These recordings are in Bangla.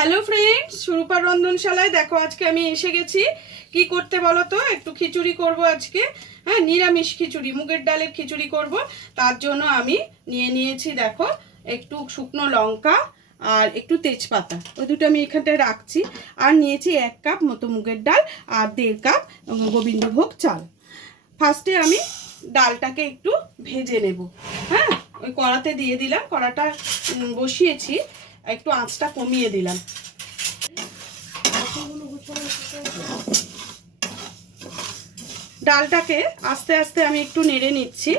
হ্যালো ফ্রেন্ডস, সুরূপার রন্ধনশালায় দেখো আজকে আমি এসে গেছি। কি করতে বলো তো? একটু খিচুড়ি করব আজকে। হ্যাঁ, নিরামিষ খিচুড়ি, মুগের ডালের খিচুড়ি করব। তার জন্য আমি নিয়ে নিয়েছি দেখো একটু শুকনো লঙ্কা আর একটু তেজপাতা, ওই দুটো আমি এখানটায় রাখছি। আর নিয়েছি 1 কাপ মতো মুগের ডাল আর 1.5 কাপ গোবিন্দভোগ চাল। ফার্স্টে আমি ডালটাকে একটু ভেজে নেব। হ্যাঁ, ওই কড়াতে দিয়ে দিলাম, কড়াটা বসিয়েছি, একটু আঁচটা কমিয়ে দিলাম। ডালটাকে আস্তে আস্তে আমি একটু নেড়ে নিচ্ছি।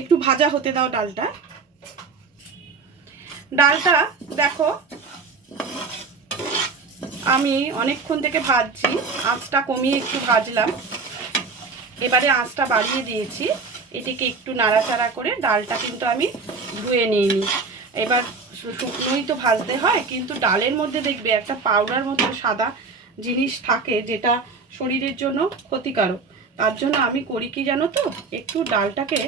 একটু ভাজা হতে দাও ডালটা। ডালটা দেখো আমি অনেকক্ষণ থেকে ভাজছি, আঁচটা কমিয়ে একটু ভাজলাম। এবারে আঁচটা বাড়িয়ে দিয়েছি। এটিকে একটু নাড়াচাড়া করে ডালটা কিন্তু আমি ধুয়ে নিইনি। এবার শুকনোই তো ভাজতে হয়, কিন্তু ডালের মধ্যে দেখবে একটা পাউডার মতো সাদা জিনিস থাকে যেটা শরীরের জন্য ক্ষতিকারক। তার জন্য আমি করি কি জানো তো, একটু ডালটাকে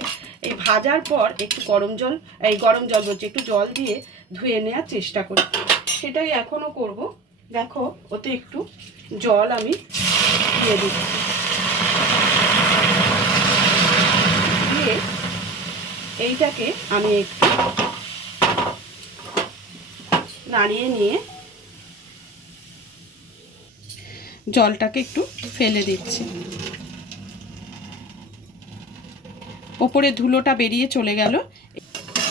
এই ভাজার পর একটু গরম জল বলছি, একটু জল দিয়ে ধুয়ে নেওয়ার চেষ্টা করি। সেটাই এখনও করব। দেখো ওতে একটু জল আমি দিয়ে দিচ্ছি। দিয়ে এইটাকে আমি একটু নাড়িয়ে নিয়ে জলটাকে একটু ফেলে দিচ্ছি। ওপরে ধুলোটা বেরিয়ে চলে গেল।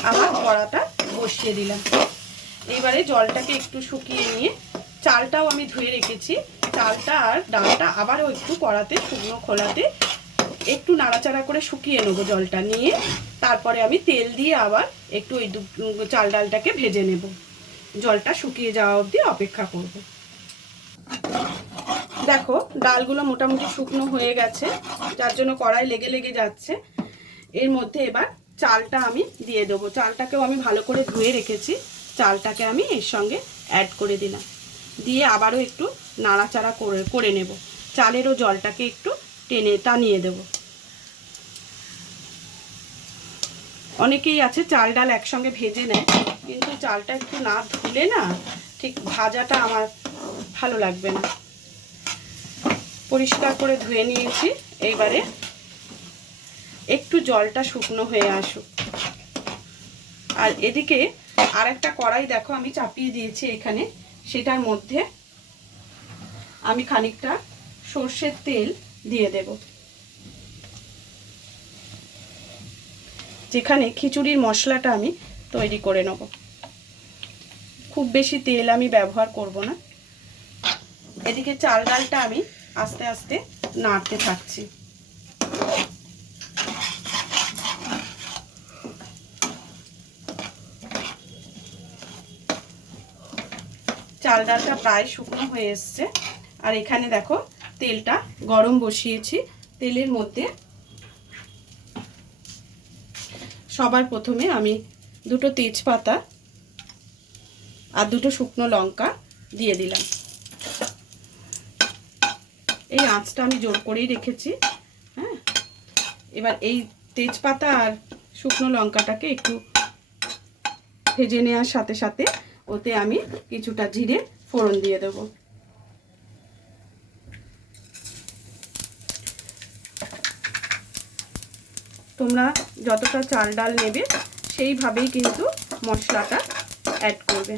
আবার কড়াটা বসিয়ে দিলাম। এইবারে জলটাকে একটু শুকিয়ে নিয়ে চালটাও আমি ধুয়ে রেখেছি, চালটা আর ডালটা আবারও একটু কড়াতে শুকনো খোলাতে একটু নাড়াচাড়া করে শুকিয়ে নেবো। জলটা নিয়ে তারপরে আমি তেল দিয়ে আবার একটু ওই চাল ডালটাকে ভেজে নেব। জলটা শুকিয়ে যাওয়া অবধি অপেক্ষা করব। দেখো ডালগুলো মোটামুটি শুকনো হয়ে গেছে, যার জন্য কড়াই লেগে লেগে যাচ্ছে। এর মধ্যে এবার চালটা আমি দিয়ে দেবো। চালটাকেও আমি ভালো করে ধুয়ে রেখেছি, চালটাকে আমি এর সঙ্গে অ্যাড করে দিলাম। দিয়ে আবারও একটু নাড়াচাড়া করে নেব। চালেরও জলটাকে একটু টানিয়ে দেব। অনেকেই আছে চাল ডাল একসঙ্গে ভেজে নেয়, কিন্তু চালটা একটু না ধুলে না ঠিক ভাজাটা আমার ভালো লাগবে না। পরিষ্কার করে ধুয়ে নিয়েছি। এইবারে একটু জলটা শুকনো হয়ে আসুক। আর এদিকে আর একটা কড়াই দেখো আমি চাপিয়ে দিয়েছি এখানে। সেটার মধ্যে আমি খানিকটা সর্ষের তেল দিয়ে দেব। যেখানে খিচুড়ির মশলাটা আমি তৈরি করে নেব। খুব বেশি তেল আমি ব্যবহার করব না। এদিকে চাল ডালটা আমি আস্তে আস্তে নাড়তে থাকছি। চাল ডালটা প্রায় শুকনো হয়ে এসছে। আর এখানে দেখো তেলটা গরম বসিয়েছি। তেলের মধ্যে সবার প্রথমে আমি দুটো তেজপাতা আর দুটো শুকনো লঙ্কা দিয়ে দিলাম। এই আঁচটা আমি জোর করেই রেখেছি। হ্যাঁ, এবার এই তেজপাতা আর শুকনো লঙ্কাটাকে একটু ভেজে নেওয়ার সাথে সাথে ওতে আমি কিছুটা জিরে ফোড়ন দিয়ে দেব। তোমরা যতটা চাল ডাল নেবে সেইভাবেই কিন্তু মশলাটা অ্যাড করবে।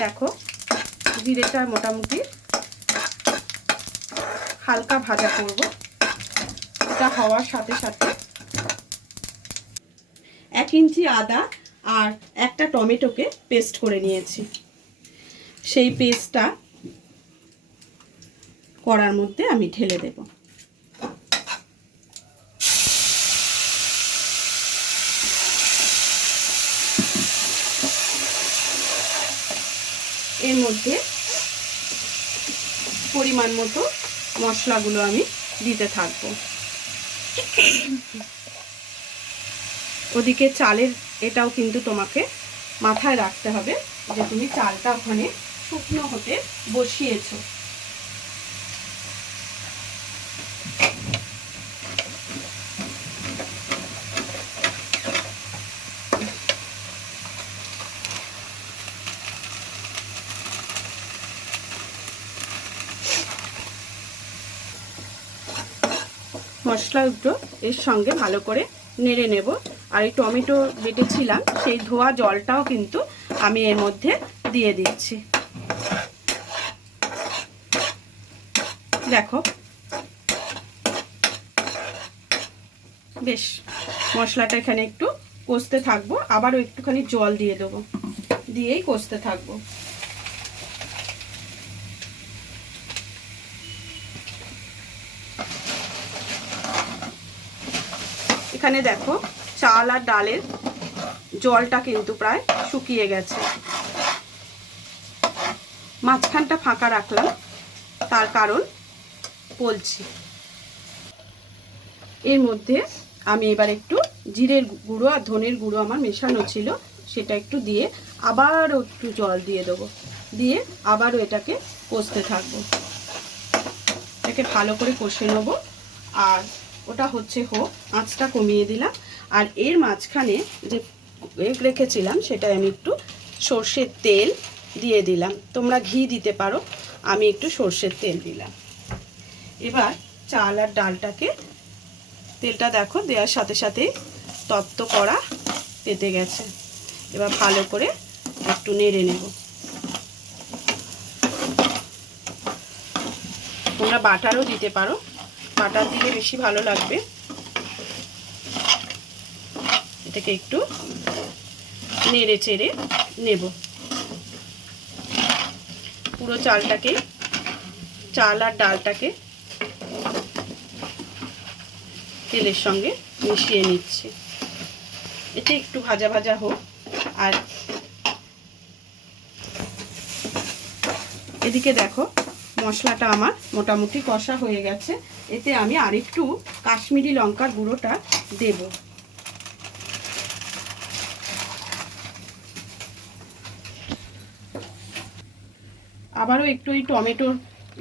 দেখো জিরেটা মোটামুটি হালকা ভাজা করব। এটা হওয়ার সাথে সাথে 1 ইঞ্চি আদা আর একটা টমেটোকে পেস্ট করে নিয়েছি। সেই পেস্টটা কড়ার মধ্যে আমি ঢেলে দেব। এর মধ্যে পরিমাণ মতো মশলাগুলো আমি দিতে থাকবো। ওদিকে চালের এটাও কিন্তু তোমাকে মাথায় রাখতে হবে যে তুমি চালটা ওখানে শুকনো হতে বসিয়েছো। মশলাগুলো এর সঙ্গে ভালো করে নেড়ে নেব। আর এই টমেটো বেটেছিলাম সেই ধোয়া জলটাও কিন্তু আমি এর মধ্যে দিয়ে দিচ্ছি। দেখো বেশ মশলাটা এখানে একটু কষতে থাকবো, আবারও একটুখানি জল দিয়ে দেবো, দিয়েই কষতে থাকবো। এখানে দেখো চাল আর ডালের জলটা কিন্তু প্রায় শুকিয়ে গেছে। মাঝখানটা ফাঁকা রাখলাম, তার কারণ বলছি। এর মধ্যে আমি এবার একটু জিরের গুঁড়ো আর ধনের গুঁড়ো আমার মেশানো ছিল, সেটা একটু দিয়ে আবারও একটু জল দিয়ে দেবো, দিয়ে আবারও এটাকে কষতে থাকবো। এটাকে ভালো করে কষে নেবো। আর ওটা হচ্ছে হোক, আঁচটা কমিয়ে দিলাম। আর এর মাঝখানে যে রেখেছিলাম সেটাই আমি একটু সর্ষের তেল দিয়ে দিলাম, তোমরা ঘি দিতে পারো, আমি একটু সর্ষের তেল দিলাম। এবার চাল আর ডালটাকে, তেলটা দেখো দেওয়ার সাথে সাথে তপ্ত করা পেতে গেছে। এবার ভালো করে একটু নেড়ে নেব। তোমরা বাটারও দিতে পারো, বাটার দিলে বেশি ভালো লাগবে। এটাকে একটু নেড়ে চেড়ে নেব। পুরো চাল আর ডালটাকে তেলের সঙ্গে মিশিয়ে নিচ্ছি। এটা একটু ভাজা ভাজা হোক। আর এদিকে দেখো মশলাটা আমার মোটামুটি কষা হয়ে গেছে। এতে আমি আরেকটু কাশ্মীরি লঙ্কার গুঁড়োটা দেব। আবারও একটু এই টমেটোর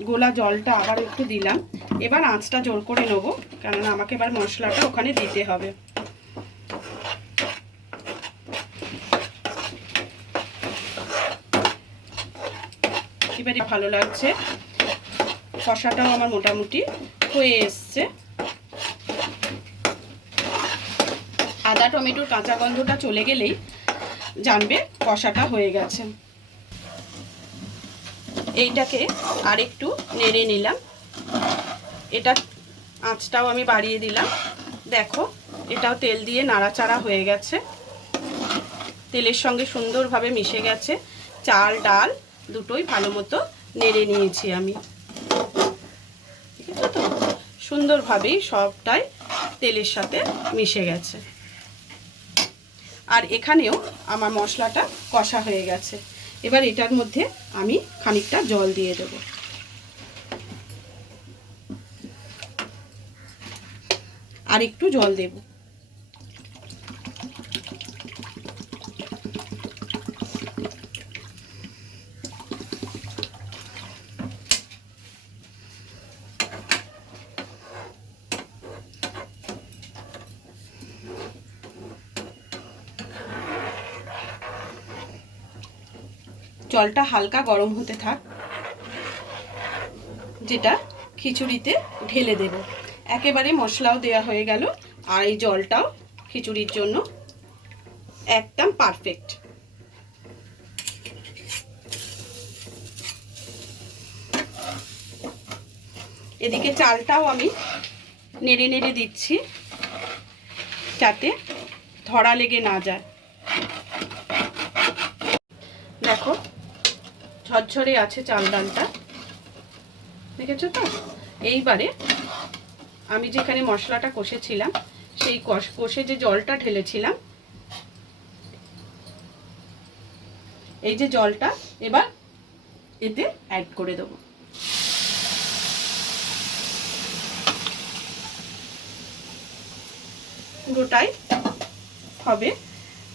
গোলা জলটা আবার একটু দিলাম। এবার আঁচটা জোর করে নেবো, কেননা আমাকে এবার মশলাটা ওখানে দিতে হবে। এবারে ভালো লাগছে, কষাটাও আমার মোটামুটি হয়ে এসছে। আদা টমেটোর কাঁচা গন্ধটা চলে গেলেই জানবে কষাটা হয়ে গেছে। এইটাকে আরেকটু নেড়ে নিলাম। এটা আঁচটাও আমি বাড়িয়ে দিলাম। দেখো এটাও তেল দিয়ে নাড়াচাড়া হয়ে গেছে, তেলের সঙ্গে সুন্দরভাবে মিশে গেছে। চাল ডাল দুটোই ভালো মতো নেড়ে নিয়েছি আমি, ঠিক আছে তো? সুন্দরভাবেই সবটাই তেলের সাথে মিশে গেছে। আর এখানেও আমার মশলাটা কষা হয়ে গেছে। এবার এটার মধ্যে আমি খানিকটা জল দিয়ে দেব। আর একটু জল দেব। জলটা হালকা গরম হতে থাক, যেটা খিচুড়িতে ঢেলে দেব। একেবারে মশলাও দেওয়া হয়ে গেল, আর এই জলটাও খিচুড়ির জন্য একদম পারফেক্ট। এদিকে চালটাও আমি নেড়ে নেড়ে দিচ্ছি, যাতে ধরা লেগে না যায়। দেখো ঝরঝরে আছে চাল ডালটা, দেখেছো তো? এইবারে আমি যেখানে মশলাটা কষেছিলাম সেই কষে যে জলটা ঢেলেছিলাম, এই যে জলটা এবার এতে অ্যাড করে দেবো। পুরোটাই হবে।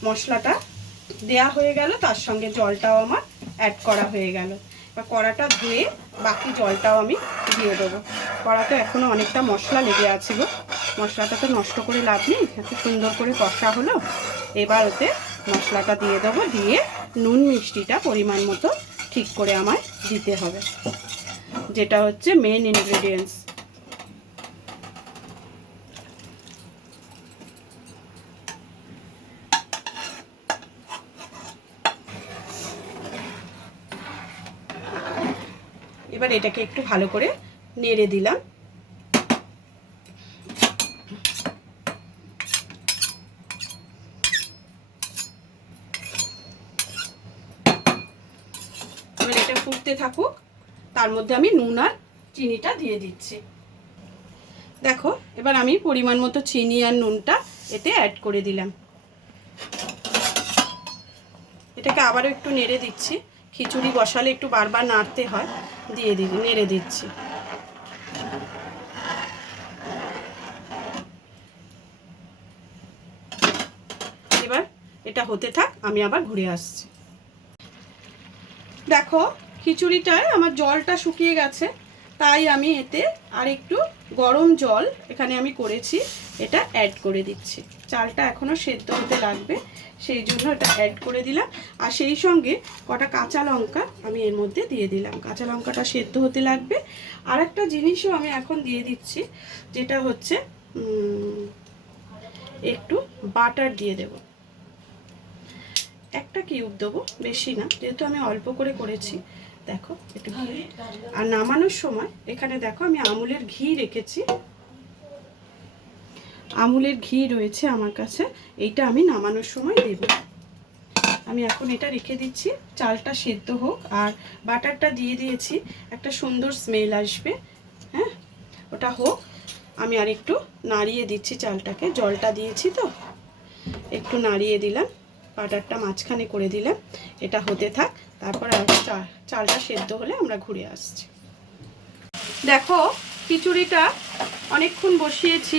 মশলাটা দেয়া হয়ে গেল, তার সঙ্গে জলটাও আমার অ্যাড করা হয়ে গেল। এবার কড়াটা ধুয়ে বাকি জলটাও আমি দিয়ে দেবো। কড়াতে এখনও অনেকটা মশলা লেগে আছে গো, মশলাটা তো নষ্ট করে লাভ নেই। এত সুন্দর করে কষা হলো। এবার ওতে মশলাটা দিয়ে দেবো, দিয়ে নুন মিষ্টিটা পরিমাণ মতো ঠিক করে আমায় দিতে হবে, যেটা হচ্ছে মেন ইনগ্রেডিয়েন্টস। এবার এটাকে একটু ভালো করে নেড়ে দিলাম। এবার এটা ফুটতে থাকুক, তার মধ্যে আমি নুন আর চিনিটা দিয়ে দিচ্ছি। দেখো এবার আমি পরিমাণ মতো চিনি আর নুনটা এতে অ্যাড করে দিলাম। এটাকে আবারও একটু নেড়ে দিচ্ছি। খিচুড়ি বসালে একটু বারবার নাড়তে হয়, নেড়ে দিচ্ছি। এবার এটা হতে থাক, আমি আবার ঘুরে আসছি। দেখো খিচুড়িটায় আমার জলটা শুকিয়ে গেছে, তাই আমি এতে আর একটু গরম জল এখানে আমি করেছি, এটা অ্যাড করে দিচ্ছি। চালটা এখনও সেদ্ধ হতে লাগবে, সেই জন্য এটা অ্যাড করে দিলাম। আর সেই সঙ্গে কটা কাঁচা লঙ্কা আমি এর মধ্যে দিয়ে দিলাম, কাঁচা লঙ্কাটা সেদ্ধ হতে লাগবে। আর একটা জিনিসও আমি এখন দিয়ে দিচ্ছি, যেটা হচ্ছে একটু বাটার দিয়ে দেব। একটা কিউব দেবো, বেশি না, যেহেতু আমি অল্প করে করেছি। দেখো একটু ঘি। আর নামানোর সময় এখানে দেখো আমি আমুলের ঘি রেখেছি, আমুলের ঘি রয়েছে আমার কাছে, এইটা আমি নামানোর সময় দেব। আমি এখন এটা রেখে দিচ্ছি, চালটা সেদ্ধ হোক। আর বাটারটা দিয়ে দিয়েছি, একটা সুন্দর স্মেল আসবে। হ্যাঁ, ওটা হোক। আমি আর একটু নাড়িয়ে দিচ্ছি চালটাকে, জলটা দিয়েছি তো একটু নাড়িয়ে দিলাম, বাটারটা মাঝখানে করে দিলাম। এটা হতে থাক, তারপর আর চালটা সেদ্ধ হলে আমরা ঘুরে আসছি। দেখো খিচুড়িটা অনেকক্ষণ বসিয়েছি,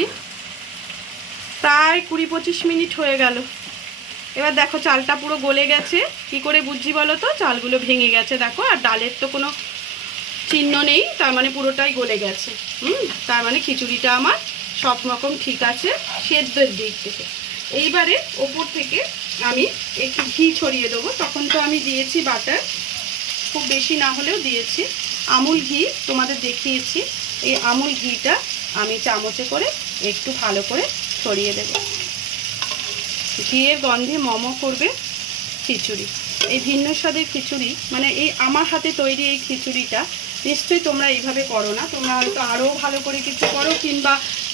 প্রায় 20-25 মিনিট হয়ে গেল। এবার দেখো চালটা পুরো গলে গেছে। কি করে বুঝছি বলো তো? চালগুলো ভেঙে গেছে দেখো, আর ডালের তো কোনো চিহ্ন নেই, তার মানে পুরোটাই গলে গেছে। তার মানে খিচুড়িটা আমার সব রকম ঠিক আছে সেদ্ধের দিক থেকে। এইবারে ওপর থেকে আমি একটু ঘি ছড়িয়ে দেবো। তখন তো আমি দিয়েছি বাটার, খুব বেশি না হলেও দিয়েছি। আমুল ঘি তোমাদের দেখিয়েছি, এই আমুল ঘিটা আমি চামচে করে একটু ভালো করে ছড়িয়ে দেব। ঘিয়ের গন্ধে মমো করবে খিচুড়ি। এই ভিন্ন স্বাদের খিচুড়ি, মানে এই আমার হাতে তৈরি এই খিচুড়িটা নিশ্চয়ই তোমরা এইভাবে করো না। তোমরা হয়তো আরও ভালো করে কিছু করো, কিংবা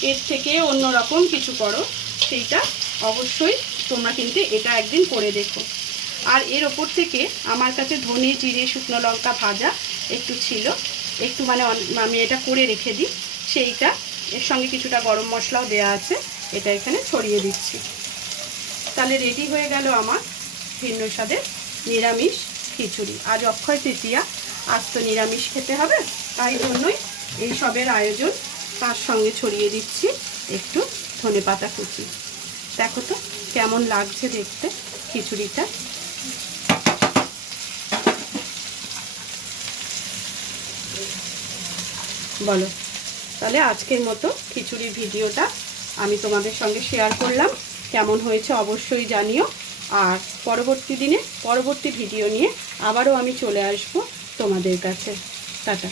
এর থেকে অন্যরকম কিছু করো, সেইটা অবশ্যই তোমরা কিন্তু এটা একদিন করে দেখো। আর এর ওপর থেকে আমার কাছে ধনে জিরে শুকনো লঙ্কা ভাজা একটু ছিল, একটু মানে আমি এটা করে রেখে দিই, সেইটা এর সঙ্গে কিছুটা গরম মশলাও দেওয়া আছে, এটা এখানে ছড়িয়ে দিচ্ছি। তাহলে রেডি হয়ে গেল আমার ভিন্ন স্বাদের নিরামিষ খিচুড়ি। আজ অক্ষয় তৃতীয়া, আজ তো নিরামিষ খেতে হবে, তাই জন্যই এই সবের আয়োজন। তার সঙ্গে ছড়িয়ে দিচ্ছি একটু ধনেপাতা কুচি। দেখো তো কেমন লাগছে দেখতে খিচুড়িটা। বলো, তাহলে আজকের মতো খিচুড়ির ভিডিওটা আমি তোমাদের সঙ্গে শেয়ার করলাম। কেমন হয়েছে অবশ্যই জানিও। আর পরবর্তী ভিডিও নিয়ে আবারও আমি চলে আসবো তোমাদের কাছে। টাটা।